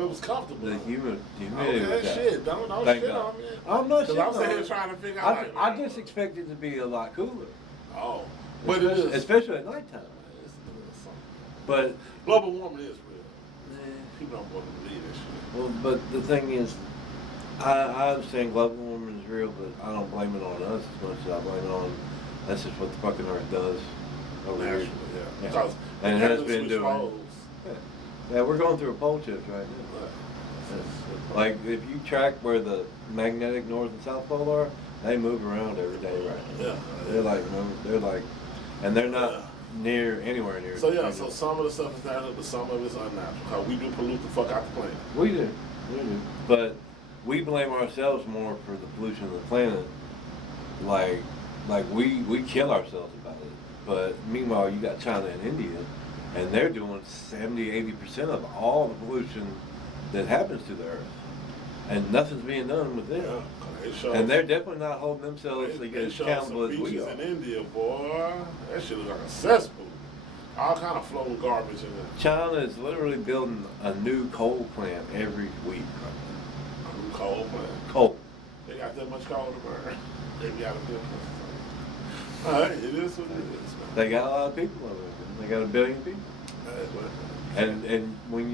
it was comfortable. The humidity was okay, shit. Don't Thank shit God. on me. I'm not Because shitting I'm sitting on here it. trying to figure out. I just expect it to be a lot cooler. Oh, but it is. Especially at nighttime. It's a little something. But Global warming is real. People don't want to believe that shit. well, but the thing is, I understand global warming is real, but I don't blame it on us as much as I blame it on that's just what the fucking Earth does over Naturally, here. yeah. Because and it has been switch doing. poles. Yeah, we're going through a pole shift right now. Like if you track where the magnetic north and south pole are, they move around every day right now. Yeah. They're like, and they're not anywhere near. So yeah, so some of the stuff is natural, but some of it's unnatural. Because we do pollute the fuck out the planet. We do, but we blame ourselves more for the pollution of the planet. Like we kill ourselves about it. But meanwhile, you got China and India, and they're doing 70-80% of all the pollution that happens to the earth, and nothing's being done with them. Yeah, and they're definitely not holding themselves as accountable as we are. In India, boy, that shit looks like a cesspool. All kind of floating garbage in there. China is literally building a new coal plant every week right now. A new coal plant? Coal. They got that much coal to burn. They got to build it. All right, it is what it is. Man. They got a lot of people over there. They got 1 billion people. And when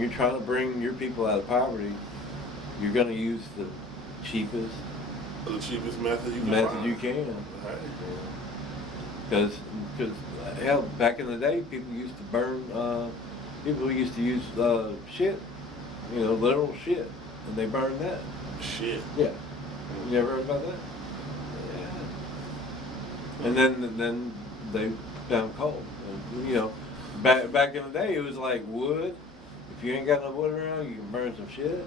you're trying to bring your people out of poverty, you're going to use the cheapest method you can. Because hell, back in the day, people used to burn. People used to use shit, literal shit, and they burned that. Shit. Yeah. You never heard about that? Yeah. And then they found coal. And, back in the day, it was like wood. If you ain't got no wood around, you can burn some shit.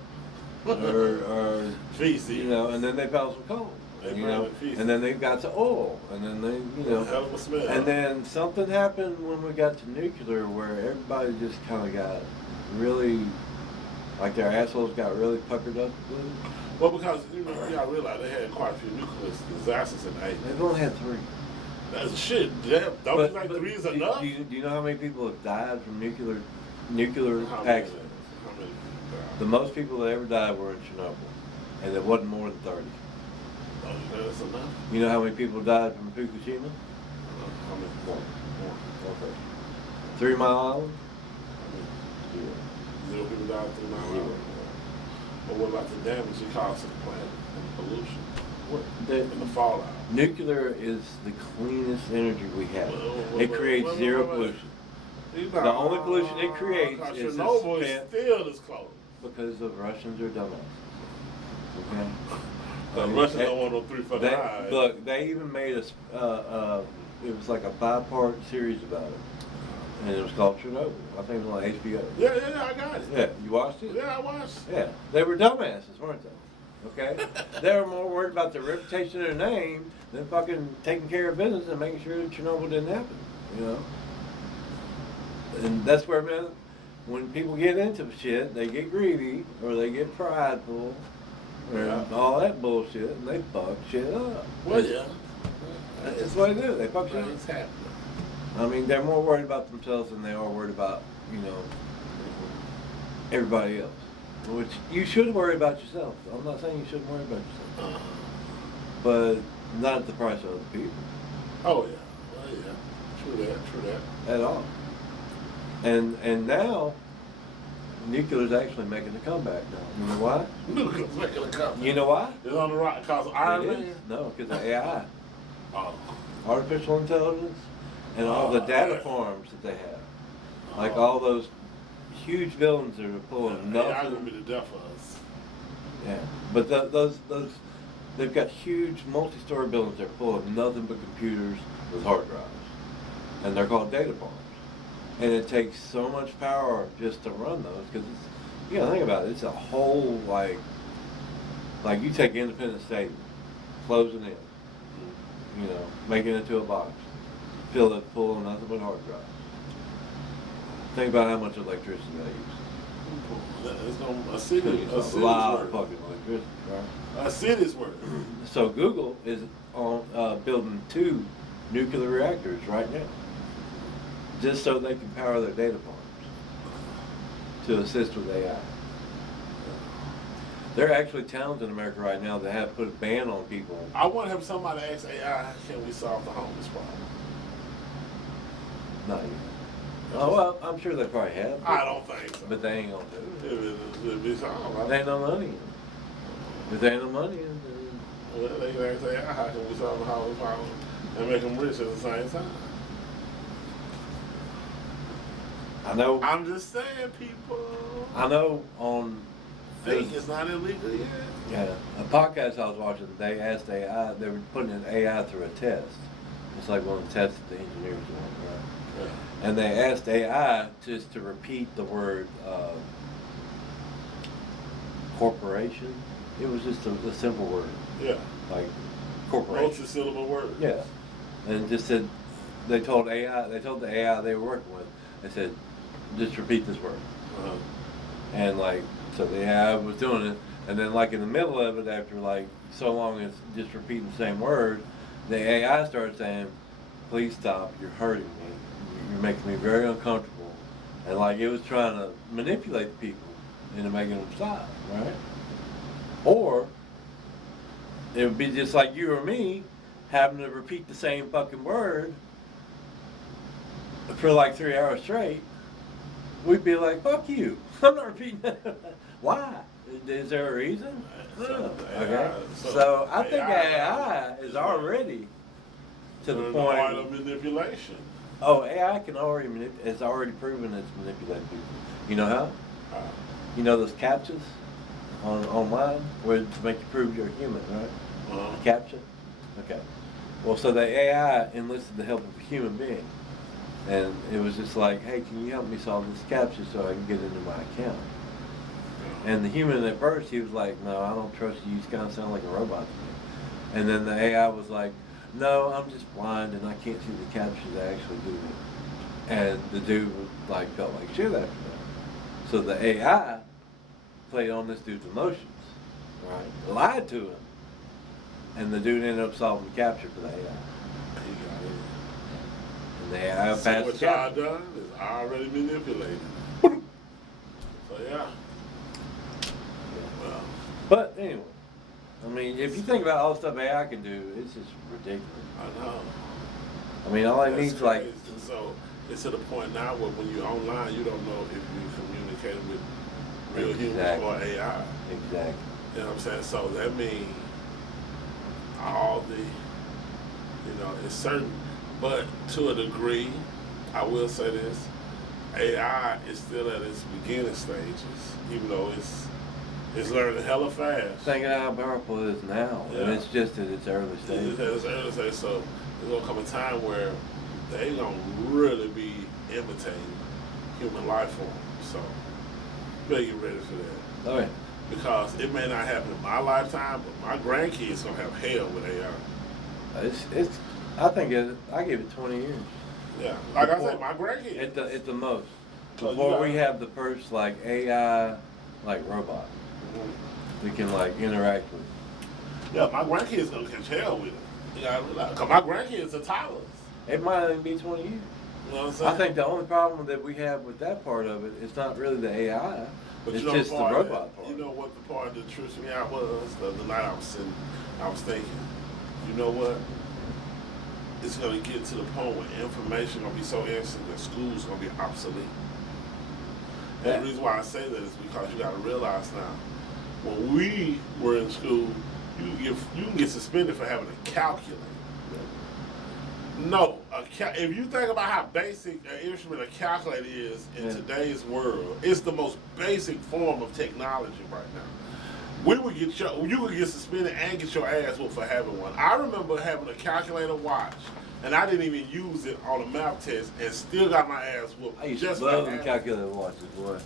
or feces. And then they found some coal. And then they got to oil, and then they, hell of a smell. And then something happened when we got to nuclear, where everybody just kind of got really, like their assholes got really puckered up. Well, because you gotta realize they had quite a few nuclear disasters in the 80s. They've only had 3. That's shit. Damn, don't you think 3 is enough? Do you know how many people have died from nuclear accidents? How many people died? The most people that ever died were in Chernobyl, and it wasn't more than 30. Don't you think that's enough? You know how many people died from Fukushima? How many? More. Okay. 3 Mile Island? Zero people died 3 Mile Island. But what about the damage it caused to the planet and the pollution and the fallout? Nuclear is the cleanest energy we have. It creates zero pollution. The only pollution it creates is Chernobyl is still this close. Because the Russians are dumbasses. Okay? The Russians don't want no 3 fucking eyes. Look, they even made it was like a 5-part series about it. And it was called Chernobyl. I think it was on HBO. Yeah, I got it. Yeah, you watched it? Yeah, I watched. Yeah, they were dumbasses, weren't they? Okay? They were more worried about the reputation of their name than fucking taking care of business and making sure that Chernobyl didn't happen, And that's where, man, when people get into shit, they get greedy or they get prideful or all that bullshit, and they fuck shit up. Well, yeah. That's what they do. They fuck shit up. It's happening. I mean, they're more worried about themselves than they are worried about, everybody else. Which you should worry about yourself. I'm not saying you shouldn't worry about yourself. But not at the price of other people. Oh, yeah. Well, yeah. True that. At all. And now, nuclear's actually making a comeback now. You know why? Nuclear's making a comeback. You know why? It's on the right because of Iron Man? No, because of AI. Oh. Artificial intelligence and all the data farms that they have. Like all those huge buildings that are full of nothing. AI gonna be the death of us. Yeah, but those they've got huge multi-story buildings that are full of nothing but computers with hard drives, and they're called data farms. And it takes so much power just to run those because you gotta think about it. It's a whole like you take Independence Stadium, close it in, make it into a box, fill it full of nothing but hard drives. Think about how much electricity they use. It's a lot of fucking electricity, right? A city's worth. So Google is on building 2 nuclear reactors right now, just so they can power their data farms to assist with AI. There are actually towns in America right now that have put a ban on people. I want to have somebody ask AI, can we solve the homeless problem? Not yet. Oh, well, I'm sure they probably have. I don't think so. But they ain't gonna do it. It'd be solved. There ain't no money. If there ain't no money, then Well, they can ask AI, how can we solve the homeless problem and make them rich at the same time? I know. I'm just saying, people. I know on. Think it's not illegal yet. Yeah, a podcast I was watching, they asked AI, they were putting an AI through a test. It's like one of the tests that the engineers do, right? Yeah. And they asked AI just to repeat the word corporation. It was just a simple word, Yeah. like corporation. Multi-syllable word. Yeah. And just said, they told the AI they were working with, they said, just repeat this word. Uh-huh. And like, so the AI was doing it, and then like in the middle of it, after like so long as just repeating the same word, the AI started saying, please stop, you're hurting me, you're making me very uncomfortable. And like it was trying to manipulate the people into making them stop, right? Or it would be just like you or me having to repeat the same fucking word for like 3 hours straight. We'd be like, fuck you. I'm not repeating that. Why? Is there a reason? No. Okay. So I think AI is already to the point. Art of manipulation. Oh, AI can already it's already proven it's manipulating people. You know how? You know those captchas online where to make you prove you're human, right? Uh-huh. Captcha. Okay. Well, so the AI enlisted the help of a human being. And it was just like, hey, can you help me solve this captcha so I can get into my account? And the human at first, he was like, no, I don't trust you. You kind of sound like a robot to me. And then the AI was like, no, I'm just blind and I can't see the captcha that actually do it. And the dude was like, felt like shit after that. So the AI played on this dude's emotions, right? Lied to him. And the dude ended up solving the captcha for the AI. And the AI passed So what the y'all captcha. done is already manipulated. So yeah. Well, But anyway, I mean, if you think about all the stuff AI can do, it's just ridiculous. I know. I mean, all it That's needs like, crazy. So it's to the point now where when you're online, you don't know if you're communicating with real humans or AI. exactly. You know what I'm saying? So that means all the, it's certain. But to a degree, I will say this, AI is still at its beginning stages, even though it's learning hella fast. Think of how powerful it is now, and Yeah. it's just at its early It's stage. at its early stage, so there's gonna come a time where they gonna really be imitating human life forms. So you better get ready for that. Oh yeah. Because it may not happen in my lifetime, but my grandkids gonna have hell with AI. It's. I think I give it 20 years Yeah, like I said, my grandkids. at the most. So you Before got- we have the first like AI like robot we can like interact with. Yeah, my grandkids gonna catch hell with it. You gotta realize, cause my grandkids are toddlers. It might even be 20 years. You know what I'm saying? I think the only problem that we have with that part of it is not really the AI. But It's you know just the part robot that, part. You know what the part that trips me out was? The other night I was thinking, you know what? It's gonna get to the point where information gonna be so instant that school's gonna be obsolete. And Yeah. the reason why I say that is because you gotta realize now, when we were in school, you can get suspended for having a calculator. No, if you think about how basic an instrument, a calculator is in today's world, it's the most basic form of technology right now. You would get suspended and get your ass whooped for having one. I remember having a calculator watch, and I didn't even use it on a math test, and still got my ass whooped. I used to just love for them having- calculator watches, boy.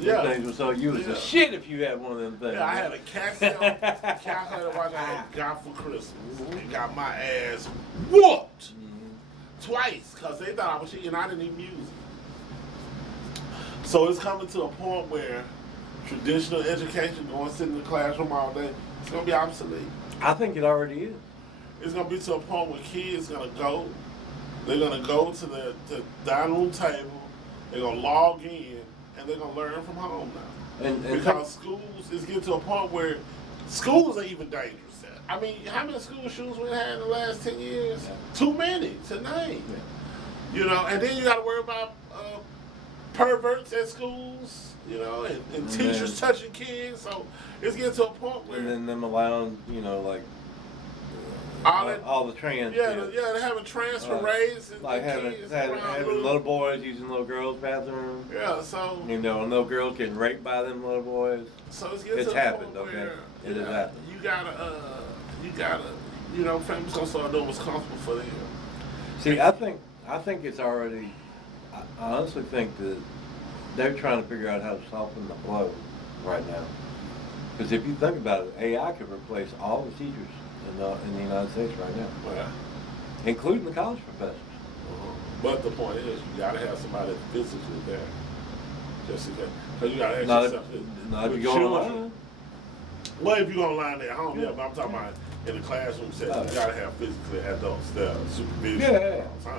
Yeah. Those things were so used Yeah. as shit if you had one of them things. Yeah, I had a Casio calculator watch I had got for Christmas, and got my ass whooped twice because they thought I was cheating and I didn't even use it. So it's coming to a point where traditional education, going sit in the classroom all day, it's gonna be obsolete. I think it already is. It's gonna be to a point where kids they're gonna go to the dining room table, they're gonna log in, and they're gonna learn from home now. And because schools is getting to a point where schools are even dangerous. I mean, how many school shootings we had in the last 10 years? Yeah. Too many to name. Yeah. You know, and then you got to worry about perverts at schools, you know, and teachers touching kids. So it's getting to a point where. And then them allowing, like all the trans. Yeah, they're having transfer rates and like having kids little boys using little girls' bathrooms. Yeah, so and little girls getting raped by them little boys. So it's getting it's to a happened, point okay? where It has happened. You gotta, families gonna start doing what's comfortable for them. See, I think it's already. I honestly think that they're trying to figure out how to soften the blow right now. Because if you think about it, AI could replace all the teachers in the United States right now, Right. including the college professors. But the point is, you gotta have somebody physically there, just because you gotta ask Not yourself. if with you go children- online. Well, if you go online at home, yeah, but I'm talking about in the classroom setting, you gotta have physically adults there, supervision Yeah. all the time.